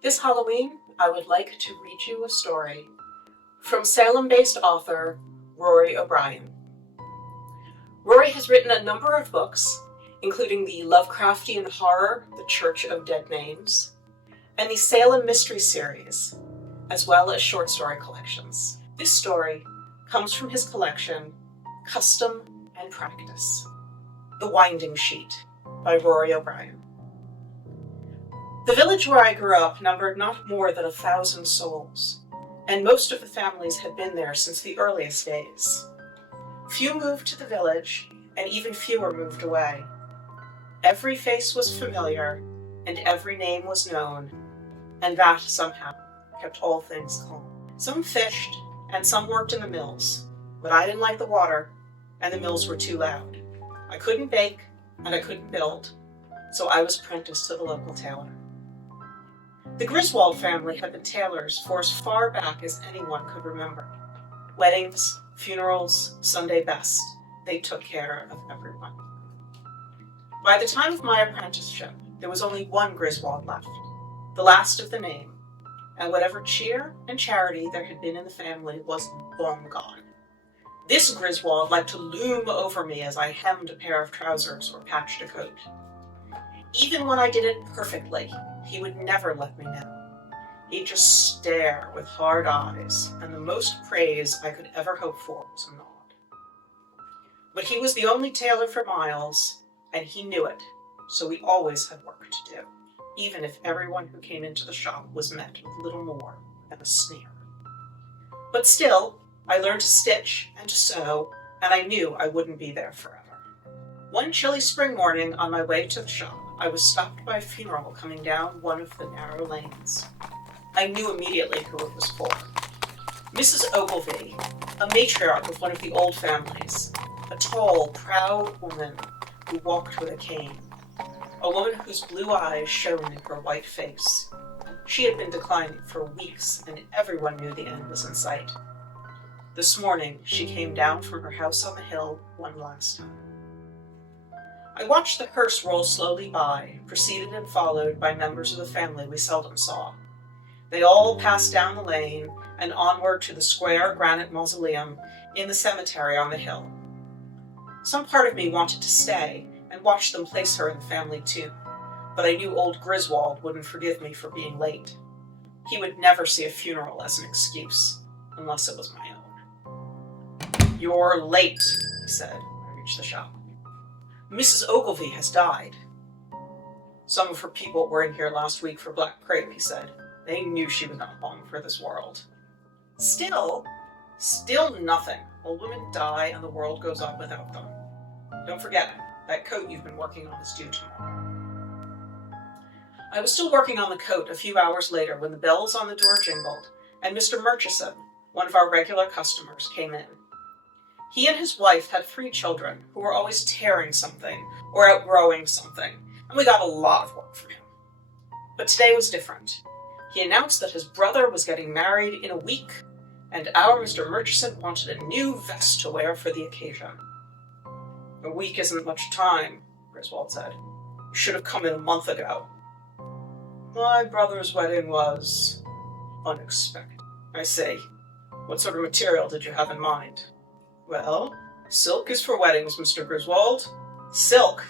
This Halloween, I would like to read you a story from Salem-based author Rory O'Brien. Rory has written a number of books, including the Lovecraftian horror, The Church of Dead Names, and the Salem Mystery Series, as well as short story collections. This story comes from his collection, Custom and Practice, The Winding Sheet by Rory O'Brien. The village where I grew up numbered not more than 1,000 souls, and most of the families had been there since the earliest days. Few moved to the village, and even fewer moved away. Every face was familiar, and every name was known, and that, somehow, kept all things calm. Some fished, and some worked in the mills, but I didn't like the water, and the mills were too loud. I couldn't bake, and I couldn't build, so I was apprenticed to the local tailor. The Griswold family had been tailors for as far back as anyone could remember. Weddings, funerals, Sunday best, they took care of everyone. By the time of my apprenticeship, there was only one Griswold left, the last of the name, and whatever cheer and charity there had been in the family was long gone. This Griswold liked to loom over me as I hemmed a pair of trousers or patched a coat. Even when I did it perfectly, he would never let me know. He'd just stare with hard eyes, and the most praise I could ever hope for was a nod. But he was the only tailor for miles, and he knew it, so we always had work to do, even if everyone who came into the shop was met with little more than a sneer. But still, I learned to stitch and to sew, and I knew I wouldn't be there forever. One chilly spring morning on my way to the shop, I was stopped by a funeral coming down one of the narrow lanes. I knew immediately who it was for. Mrs. Ogilvy, a matriarch of one of the old families, a tall, proud woman who walked with a cane, a woman whose blue eyes shone in her white face. She had been declining for weeks, and everyone knew the end was in sight. This morning, she came down from her house on the hill one last time. I watched the hearse roll slowly by, preceded and followed by members of the family we seldom saw. They all passed down the lane and onward to the square granite mausoleum in the cemetery on the hill. Some part of me wanted to stay and watch them place her in the family tomb, but I knew old Griswold wouldn't forgive me for being late. He would never see a funeral as an excuse, unless it was my own. "You're late," he said when I reached the shop. "Mrs. Ogilvy has died." "Some of her people were in here last week for Black Crepe," he said. "They knew she was not long for this world." Still nothing. Old women die and the world goes on without them. Don't forget, that coat you've been working on is due tomorrow. I was still working on the coat a few hours later when the bells on the door jingled, and Mr. Murchison, one of our regular customers, came in. He and his wife had 3 children who were always tearing something or outgrowing something, and we got a lot of work from him. But today was different. He announced that his brother was getting married in a week, and our Mr. Murchison wanted a new vest to wear for the occasion. "A week isn't much time," Griswold said. "You should have come in a month ago." "My brother's wedding was unexpected." "I see. What sort of material did you have in mind?" "Well, silk is for weddings, Mr. Griswold." "Silk?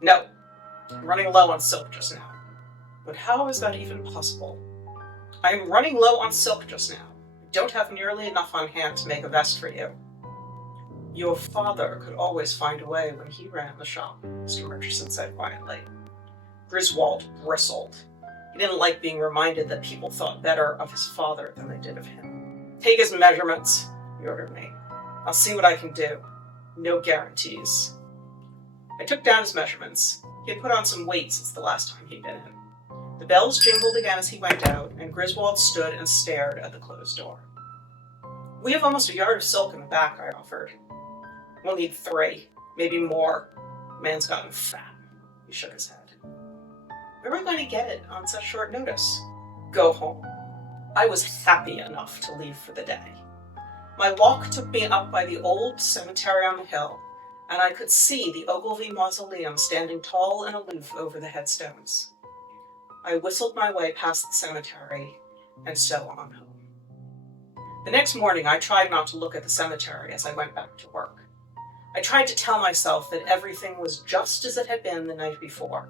No. I'm running low on silk just now." "But how is that even possible?" "I am running low on silk just now. I don't have nearly enough on hand to make a vest for you." "Your father could always find a way when he ran the shop," Mr. Murchison said quietly. Griswold bristled. He didn't like being reminded that people thought better of his father than they did of him. "Take his measurements," he ordered me. "I'll see what I can do. No guarantees." I took down his measurements. He had put on some weight since the last time he'd been in. The bells jingled again as he went out, and Griswold stood and stared at the closed door. "We have almost a yard of silk in the back," I offered. "We'll need 3, maybe more. The man's gotten fat." He shook his head. "Where are we going to get it on such short notice?" "Go home." I was happy enough to leave for the day. My walk took me up by the old cemetery on the hill, and I could see the Ogilvy mausoleum standing tall and aloof over the headstones. I whistled my way past the cemetery and so on home. The next morning, I tried not to look at the cemetery as I went back to work. I tried to tell myself that everything was just as it had been the night before,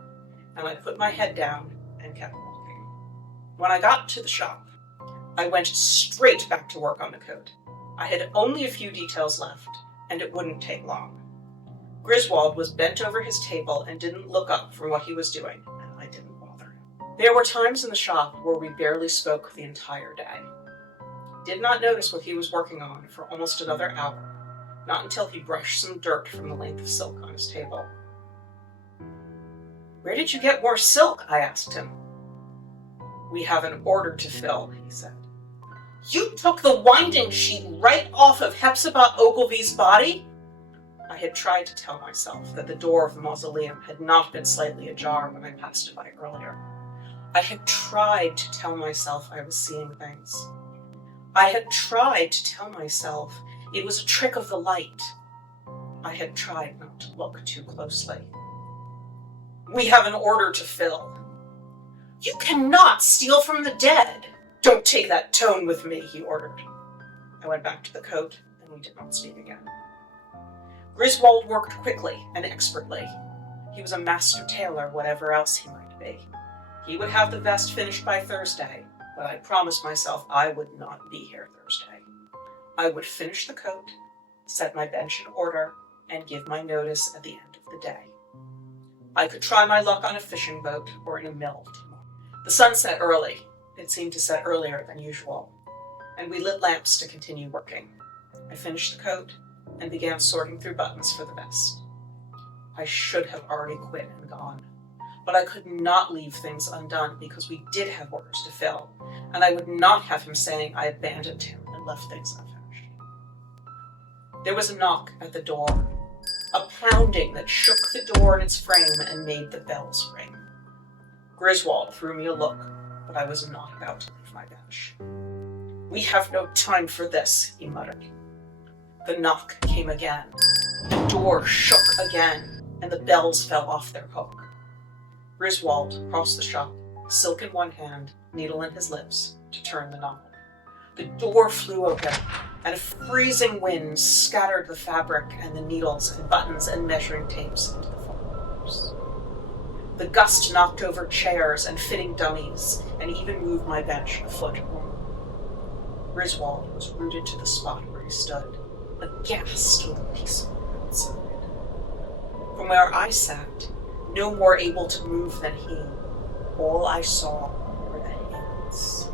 and I put my head down and kept walking. When I got to the shop, I went straight back to work on the coat. I had only a few details left, and it wouldn't take long. Griswold was bent over his table and didn't look up from what he was doing, and I didn't bother him. There were times in the shop where we barely spoke the entire day. Did not notice what he was working on for almost another hour, not until he brushed some dirt from the length of silk on his table. "Where did you get more silk?" I asked him. "We have an order to fill," he said. "You took the winding sheet right off of Hepzibah Ogilvy's body?" I had tried to tell myself that the door of the mausoleum had not been slightly ajar when I passed it by earlier. I had tried to tell myself I was seeing things. I had tried to tell myself it was a trick of the light. I had tried not to look too closely. "We have an order to fill." "You cannot steal from the dead." "Don't take that tone with me," he ordered. I went back to the coat, and we did not speak again. Griswold worked quickly and expertly. He was a master tailor, whatever else he might be. He would have the vest finished by Thursday, but I promised myself I would not be here Thursday. I would finish the coat, set my bench in order, and give my notice at the end of the day. I could try my luck on a fishing boat or in a mill tomorrow. The sun set early. It seemed to set earlier than usual, and we lit lamps to continue working. I finished the coat and began sorting through buttons for the vest. I should have already quit and gone, but I could not leave things undone because we did have orders to fill, and I would not have him saying I abandoned him and left things unfinished. There was a knock at the door, a pounding that shook the door in its frame and made the bells ring. Griswold threw me a look, but I was not about to leave my bench. "We have no time for this," he muttered. The knock came again. The door shook again, and the bells fell off their hook. Griswold crossed the shop, silk in one hand, needle in his lips, to turn the knob. The door flew open, and a freezing wind scattered the fabric and the needles and buttons and measuring tapes into the floors. The gust knocked over chairs and fitting dummies, and even moved my bench a foot or more. Griswold was rooted to the spot where he stood, aghast with the peaceful outside. From where I sat, no more able to move than he, all I saw were the hands.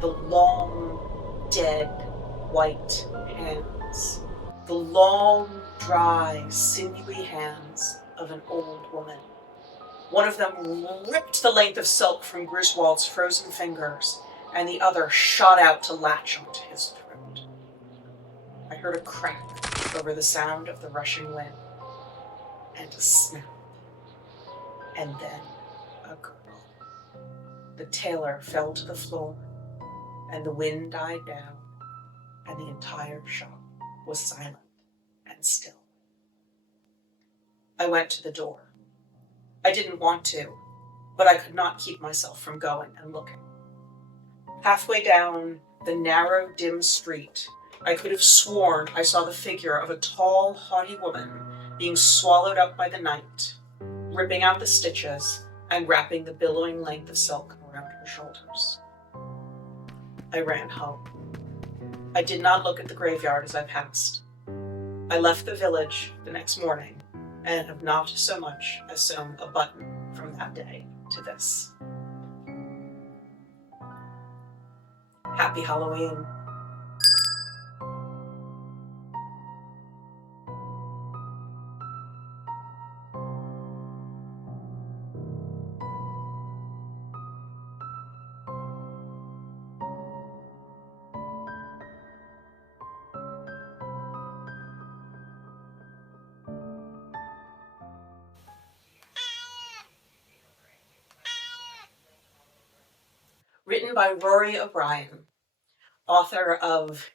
The long, dead, white hands. The long, dry, sinewy hands of an old woman. One of them ripped the length of silk from Griswold's frozen fingers, and the other shot out to latch onto his throat. I heard a crack over the sound of the rushing wind, and a snap, and then a gurgle. The tailor fell to the floor, and the wind died down, and the entire shop was silent and still. I went to the door. I didn't want to, but I could not keep myself from going and looking. Halfway down the narrow, dim street, I could have sworn I saw the figure of a tall, haughty woman being swallowed up by the night, ripping out the stitches and wrapping the billowing length of silk around her shoulders. I ran home. I did not look at the graveyard as I passed. I left the village the next morning and have not so much as sewn a button from that day to this. Happy Halloween. Written by Rory O'Brien, author of